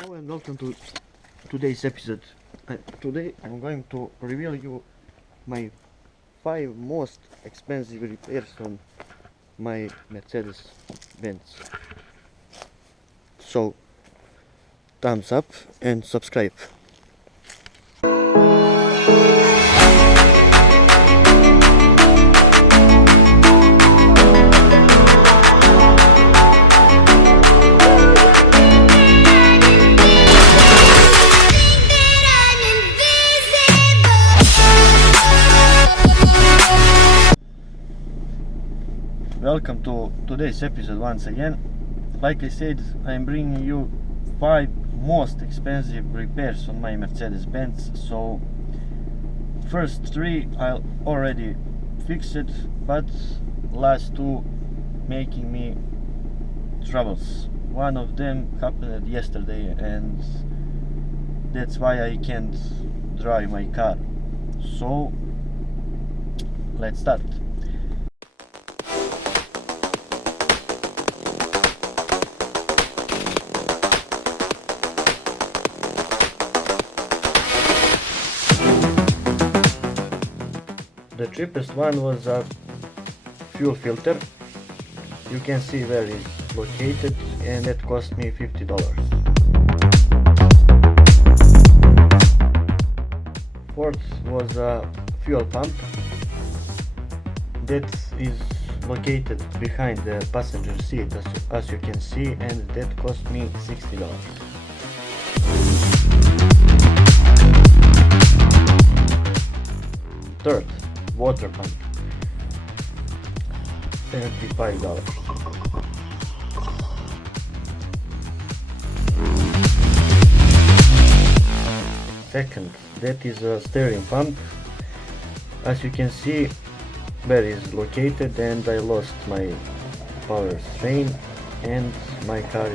Hello and welcome to today's episode. Today I'm going to reveal you my 5 most expensive repairs on my Mercedes Benz. So thumbs up and subscribe. Welcome to today's episode once again. Like I said, I'm bringing you 5 most expensive repairs on my Mercedes Benz. So first 3 I already fixed, but last 2 making me troubles. One of them happened yesterday and that's why I can't drive my car. So let's start. The cheapest one was a fuel filter. You can see where it's located, and it cost me $50. Fourth was a fuel pump that is located behind the passenger seat, as you can see, and that cost me $60. Third, water pump, $75. Second, that is a steering pump. As you can see, where is located, and I lost my power strain, and my car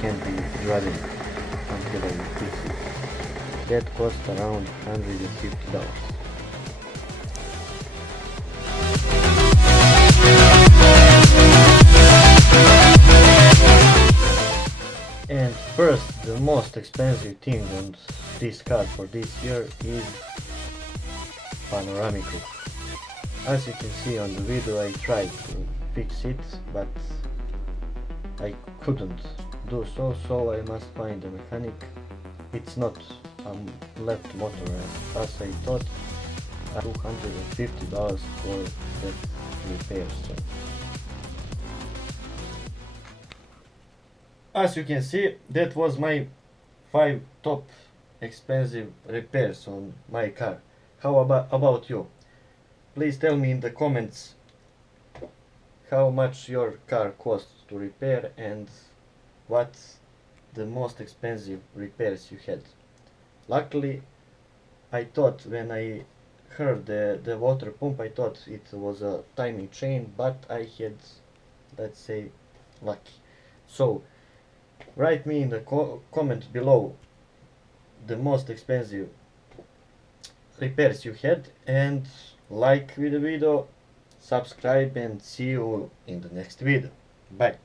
can't be driving until I fix it. That cost around $150. And first, the most expensive thing on this car for this year is Panoramic roof. As you can see on the video, I tried to fix it, but I couldn't do so, so I must find a mechanic. It's not a left motor as I thought. $250 for that repair. So as you can see, that was my 5 top expensive repairs on my car. How about you? Please tell me in the comments how much your car costs to repair and what the most expensive repairs you had. Luckily, I thought when I heard the water pump, I thought it was a timing chain, but I had, let's say, lucky. So write me in the comment below the most expensive repairs you had, and like with the video, subscribe, and see you in the next video. Bye.